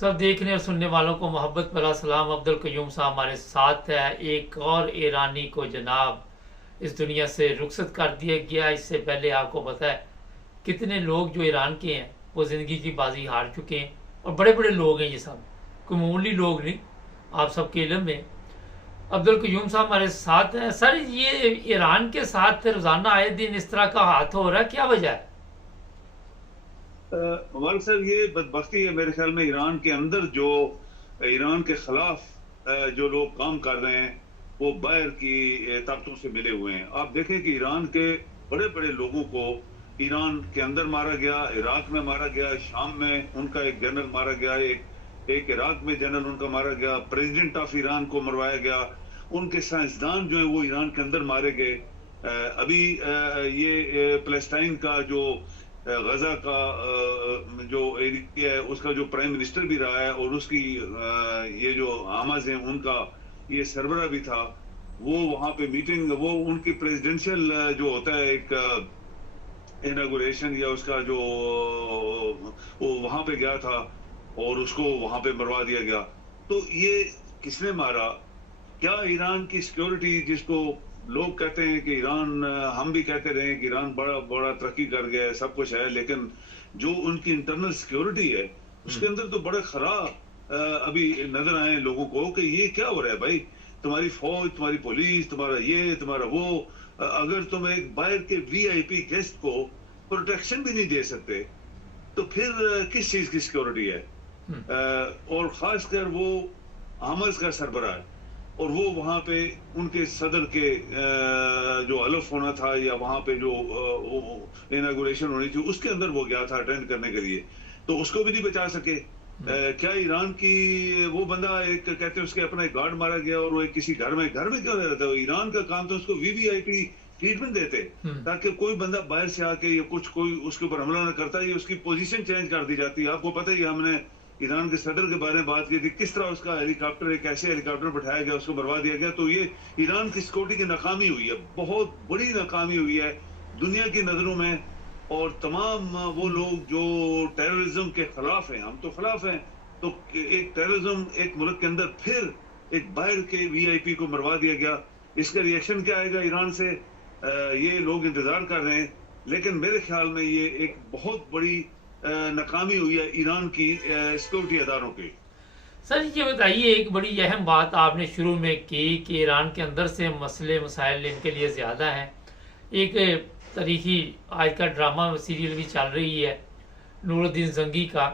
सब देखने और सुनने वालों को मोहब्बत भरा सलाम। अब्दुल कयूम साहब हमारे साथ है। एक और ईरानी को जनाब इस दुनिया से रुखसत कर दिया गया। इससे पहले आपको पता है कितने लोग जो ईरान के हैं वो ज़िंदगी की बाजी हार चुके हैं, और बड़े बड़े लोग हैं ये सब, कोई मामूली लोग नहीं। आप सबके इल्म में अब्दुल कयूम साहब हमारे साथ हैं। सर, ये ईरान के साथ रोज़ाना आए दिन इस तरह का हाथ हो रहा है, क्या वजह है? मुबारक सर, ये बदबख्ती है मेरे ख्याल में। ईरान के अंदर जो ईरान के खिलाफ जो लोग काम कर रहे हैं वो बाहर की ताकतों से मिले हुए हैं। आप देखें कि ईरान के बड़े बड़े लोगों को ईरान के अंदर मारा गया, इराक में मारा गया, शाम में उनका एक जनरल मारा गया, एक इराक में जनरल उनका मारा गया, प्रेसिडेंट ऑफ ईरान को मरवाया गया, उनके साइंसदान जो है वो ईरान के अंदर मारे गए। अभी ये पैलेस्टाइन का जो गजा का जो एरिया है उसका जो प्राइम मिनिस्टर भी रहा है और उसकी ये जो हमास हैं उनका ये सरबरा भी था, वो वहां पे मीटिंग, वो उनकी प्रेसिडेंशियल जो होता है एक इनागुरेशन या उसका जो वो वहां पे गया था और उसको वहां पे मरवा दिया गया। तो ये किसने मारा? क्या ईरान की सिक्योरिटी, जिसको लोग कहते हैं कि ईरान, हम भी कहते रहे कि ईरान बड़ा बड़ा तरक्की कर गया है, सब कुछ है, लेकिन जो उनकी इंटरनल सिक्योरिटी है उसके अंदर तो बड़े खराब अभी नजर आए लोगों को कि ये क्या हो रहा है भाई। तुम्हारी फौज, तुम्हारी पुलिस, तुम्हारा ये, तुम्हारा वो, अगर तुम एक बाहर के वीआईपी गेस्ट को प्रोटेक्शन भी नहीं दे सकते तो फिर किस चीज की सिक्योरिटी है? और खासकर वो हमास का सरबराह है और वो वहां पे उनके सदर के जो हलफ होना था या वहां पे जो इनागुरेशन होनी थी उसके अंदर वो गया था अटेंड करने के लिए, तो उसको भी नहीं बचा सके। क्या ईरान की वो बंदा, एक कहते हैं उसके अपना एक गार्ड मारा गया और वो एक किसी घर में क्यों रह रहा था? ईरान का काम तो उसको वीवीआईपी ट्रीटमेंट देते ताकि कोई बंदा बाहर से आके या कुछ कोई उसके ऊपर हमला ना करता, ये उसकी पोजीशन चेंज कर दी जाती है। आपको पता ही, हमने ईरान के सदर के बारे में बात की थी, किस तरह उसका हेलीकॉप्टर, एक ऐसे हेलीकॉप्टर बैठाया गया, उसको बर्बाद दिया गया। तो ये ईरान की सिक्योरिटी की नाकामी हुई है, बहुत बड़ी नाकामी हुई है दुनिया की नजरों में। और तमाम वो लोग जो टेररिज्म के खिलाफ हैं, हम तो खिलाफ हैं, तो एक टेररिज्म एक मुल्क के अंदर फिर एक बाहर के वीआईपी को मरवा दिया गया। इसका रिएक्शन क्या आएगा ईरान से, ये लोग इंतजार कर रहे हैं। लेकिन मेरे ख्याल में ये एक बहुत बड़ी नाकामी हुई है ईरान की सिक्योरिटी अदारों की। सर, ये बताइए, एक बड़ी अहम बात आपने शुरू में की कि ईरान के अंदर से मसले मसाइल इनके लिए ज़्यादा हैं। एक तारीखी आज का ड्रामा सीरियल भी चल रही है नूरुद्दीन जंगी का,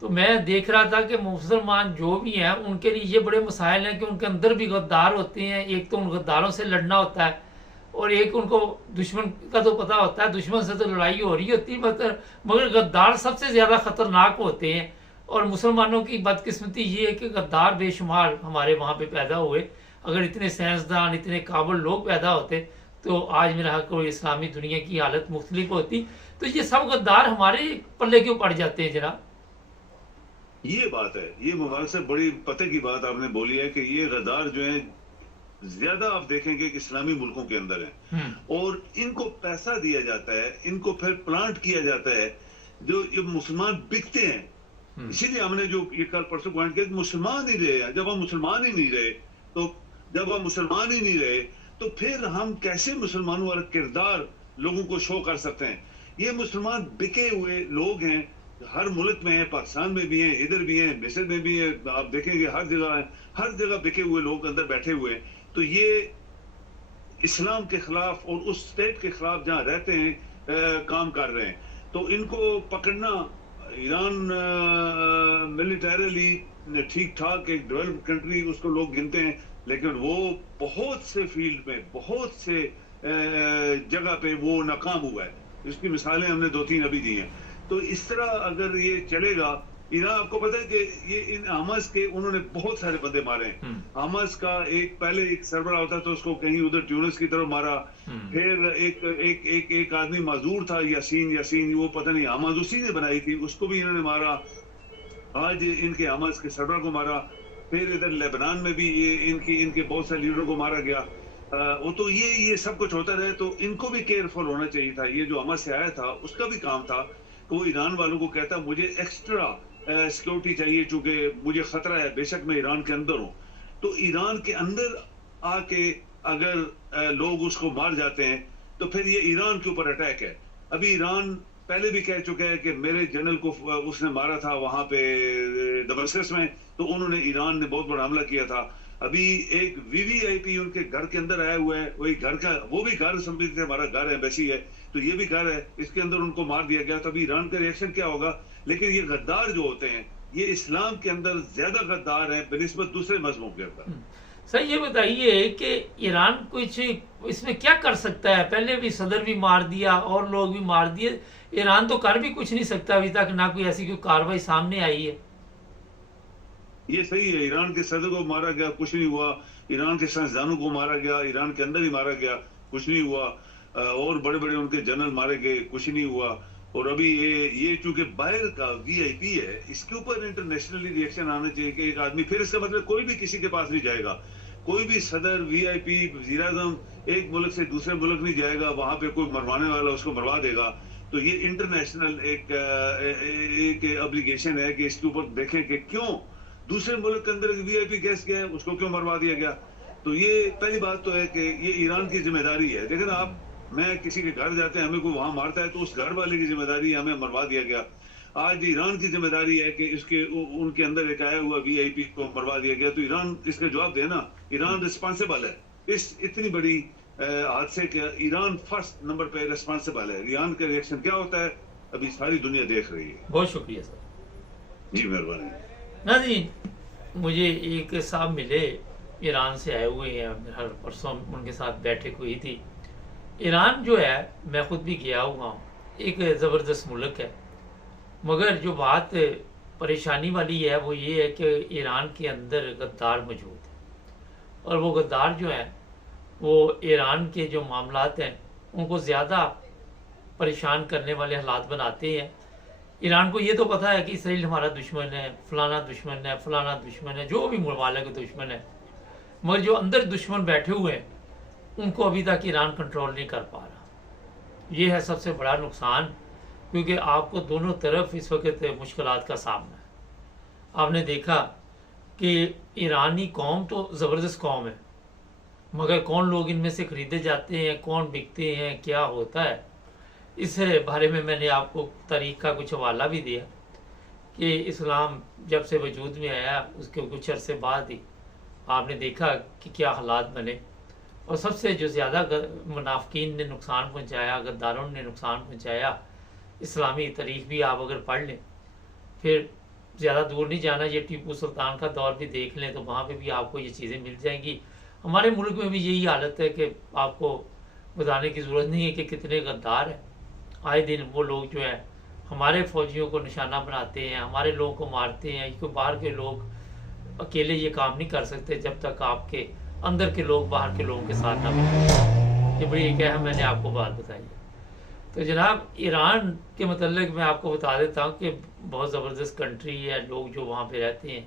तो मैं देख रहा था कि मुसलमान जो भी हैं उनके लिए ये बड़े मसाइल हैं कि उनके अंदर भी गद्दार होते हैं। एक तो उन गद्दारों से लड़ना होता है और एक उनको दुश्मन का तो पता होता है, दुश्मन से तो लड़ाई हो रही होती है, मगर गद्दार सबसे ज़्यादा ख़तरनाक होते हैं। और मुसलमानों की बदकिस्मती ये है कि गद्दार बेशुमार हमारे वहाँ पे पैदा हुए। अगर इतने साइंसदान, इतने काबिल लोग पैदा होते तो आज मेरा कोई इस्लामी दुनिया की हालत मुख्तलिफ होती। तो ये सब गद्दार हमारे पल्ले क्यों पड़ जाते हैं जनाब? ये बात है, ये मुबारक से बड़ी पते की बात आपने बोली है कि ये गद्दार जो है ज्यादा आप देखेंगे कि इस्लामी मुल्कों के अंदर है और इनको पैसा दिया जाता है, इनको फिर प्लांट किया जाता है, जो ये मुसलमान बिकते हैं। इसीलिए हमने जो ये कल परसों पॉइंट किया, मुसलमान ही रहे। जब हम मुसलमान ही नहीं रहे तो फिर हम कैसे मुसलमानों वाला किरदार लोगों को शो कर सकते हैं? ये मुसलमान बिके हुए लोग हैं, हर मुल्क में है, पाकिस्तान में भी हैं, इधर भी हैं, मिस्र में भी है, आप देखेंगे हर जगह है, हर जगह बिके हुए लोग अंदर बैठे हुए हैं। तो ये इस्लाम के खिलाफ और उस स्टेट के खिलाफ जहां रहते हैं काम कर रहे हैं। तो इनको पकड़ना, ईरान मिलिटरीली ठीक ठाक एक डेवलप्ड कंट्री उसको लोग गिनते हैं, लेकिन वो बहुत से फील्ड में, बहुत से जगह पे वो नाकाम हुआ है। इसकी मिसालें हमने 2-3 अभी दी हैं। तो इस तरह अगर ये चलेगा, ईरान, आपको पता है कि ये इन हमास के उन्होंने बहुत सारे बंदे मारे हैं। हमास का पहले एक सरबरा होता तो उसको कहीं उधर ट्यूनिस की तरफ मारा, फिर एक आदमी माजूर था, यासीन, वो पता नहीं हमास उसी ने बनाई थी, उसको भी इन्होंने मारा। आज इनके हमास के सरबरा को मारा, फिर इधर लेबनान में भी ये इनके बहुत सारे लीडरों को मारा गया। वो तो ये सब कुछ होता रहे, तो इनको भी केयरफुल होना चाहिए था। ये जो हमास से आया था उसका भी काम था कि वो ईरान वालों को कहता मुझे एक्स्ट्रा सिक्योरिटी चाहिए, चूंकि मुझे खतरा है, बेशक मैं ईरान के अंदर हूं, तो ईरान के अंदर आके अगर लोग उसको मार जाते हैं तो फिर ये ईरान के ऊपर अटैक है। अभी ईरान पहले भी कह चुका है कि मेरे जनरल को उसने मारा था वहां पे दमस्कस में, तो उन्होंने, ईरान ने बहुत बड़ा हमला किया था। अभी एक वीवीआईपी उनके घर के अंदर आया हुआ है, वही घर का, वो भी घर समझते हमारा घर है, एम्बेसी है, तो ये भी घर है, इसके अंदर उनको मार दिया गया। तो अभी ईरान का रिएक्शन क्या होगा? लेकिन ये गद्दार जो होते हैं, ये इस्लाम के अंदर ज्यादा गद्दार है बनिस्बत दूसरे मजहबों के अंदर। सर ये बताइए कि ईरान कुछ इसमें क्या कर सकता है? पहले भी सदर भी मार दिया और लोग भी मार दिए, ईरान तो कर भी कुछ नहीं सकता अभी तक, ना कोई ऐसी कोई कार्रवाई सामने आई है। ये सही है, ईरान के सदर को मारा गया, कुछ नहीं हुआ। ईरान के साइंसदानों को मारा गया, ईरान के अंदर ही मारा गया, कुछ नहीं हुआ। और बड़े बड़े उनके जनरल मारे गए, कुछ नहीं हुआ। और अभी ये चूंकि बाहर का वीआईपी है, इसके ऊपर इंटरनेशनली रिएक्शन आना चाहिए कि एक आदमी, फिर इसका मतलब कोई भी किसी के पास नहीं जाएगा, कोई भी सदर, वीआईपी, वजीर आजम एक मुल्क से दूसरे मुल्क नहीं जाएगा, वहां पे कोई मरवाने वाला उसको मरवा देगा। तो ये इंटरनेशनल एक ऑब्लिगेशन है कि इसके ऊपर देखें कि क्यों दूसरे मुल्क के अंदर वीआईपी गेस्ट गया है, उसको क्यों मरवा दिया गया। तो ये पहली बात तो है कि ये ईरान की जिम्मेदारी है। देखिए ना आप, मैं किसी के घर जाते हैं, हमें कोई वहां मारता है तो उस घर वाले की जिम्मेदारी है, हमें मरवा दिया गया। आज ईरान की जिम्मेदारी है कि इसके उनके अंदर एक आया हुआ वीआईपी को मरवा दिया गया, तो ईरान इसका जवाब देना, ईरान रिस्पॉन्सिबल है इस इतनी बड़ी हादसे के। ईरान फर्स्ट नंबर पे रिस्पॉन्सिबल है। ईरान का रिएक्शन क्या होता है अभी सारी दुनिया देख रही है। बहुत शुक्रिया सर। जी मेहरबानी। नाज़रीन, मुझे एक साहब मिले, ईरान से आए हुए हैं, हर परसों उनके साथ बैठक हुई थी। ईरान जो है, मैं खुद भी गया हुआ हूँ, एक ज़बरदस्त मुल्क है, मगर जो बात परेशानी वाली है वो ये है कि ईरान के अंदर गद्दार मौजूद है, और वो गद्दार जो है वो ईरान के जो मामलात हैं उनको ज़्यादा परेशान करने वाले हालात बनाते हैं। ईरान को ये तो पता है कि इसराइल हमारा दुश्मन है, फलाना दुश्मन है, फलाना दुश्मन है, जो भी ममालिक के दुश्मन है, मगर जो अंदर दुश्मन बैठे हुए हैं उनको अभी तक ईरान कंट्रोल नहीं कर पा रहा। ये है सबसे बड़ा नुकसान, क्योंकि आपको दोनों तरफ इस वक्त मुश्किलात का सामना है। आपने देखा कि ईरानी कौम तो ज़बरदस्त कौम है, मगर कौन लोग इनमें से ख़रीदे जाते हैं, कौन बिकते हैं, क्या होता है, इस बारे में मैंने आपको तारीख का कुछ हवाला भी दिया कि इस्लाम जब से वजूद में आया उसके कुछ अरसे बाद ही आपने देखा कि क्या हालात बने, और सबसे जो ज़्यादा मुनाफिकीन ने नुकसान पहुंचाया, गद्दारों ने नुकसान पहुंचाया, इस्लामी तारीख भी आप अगर पढ़ लें, फिर ज़्यादा दूर नहीं जाना, ये टीपू सुल्तान का दौर भी देख लें तो वहाँ पे भी आपको ये चीज़ें मिल जाएंगी। हमारे मुल्क में भी यही हालत है कि आपको बताने की ज़रूरत नहीं है कि कितने गद्दार हैं। आए दिन वो लोग जो है हमारे फौजियों को निशाना बनाते हैं, हमारे लोगों को मारते हैं, क्योंकि बाहर के लोग अकेले ये काम नहीं कर सकते जब तक आपके अंदर के लोग बाहर के लोगों के साथ ना मिलें। ये बड़ी एक है, मैंने आपको बात बताई है। तो जनाब, ईरान के मतलब मैं आपको बता देता हूँ कि बहुत ज़बरदस्त कंट्री है। लोग जो वहाँ पे रहते हैं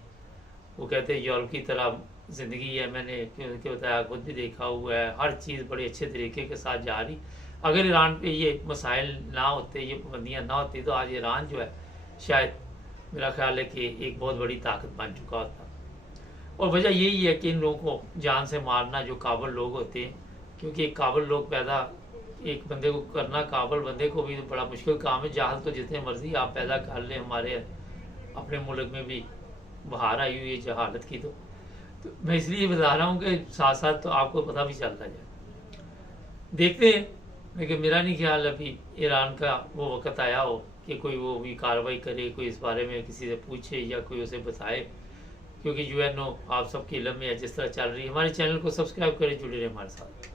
वो कहते हैं यूरोप की तरह ज़िंदगी है। मैंने क्योंकि बताया, खुद भी देखा हुआ है, हर चीज़ बड़े अच्छे तरीके के साथ जा रही। अगर ईरान पे ये मसाइल ना होते, ये पाबंदियाँ ना होती, तो आज ईरान जो है शायद मेरा ख्याल है कि एक बहुत बड़ी ताकत बन चुका होता। और वजह यही है कि इन लोगों को जान से मारना जो काबिल लोग होते हैं, क्योंकि एक काबिल लोग पैदा, एक बंदे को करना, काबिल बंदे को भी तो बड़ा मुश्किल काम है। जहाल तो जितने मर्जी आप पैदा कर लें, हमारे अपने मुल्क में भी बाहर आई हुई है जहालत की। तो मैं इसलिए बता रहा हूँ कि साथ साथ तो आपको पता भी चलता जाए। देखते हैं, लेकिन मेरा नहीं ख्याल अभी ईरान का वो वक़्त आया हो कि कोई वो भी कार्रवाई करे, कोई इस बारे में किसी से पूछे या कोई उसे बताए, क्योंकि यूएनओ आप सबके इल्म में है जिस तरह चल रही है। हमारे चैनल को सब्सक्राइब करें, जुड़े रहें हमारे साथ।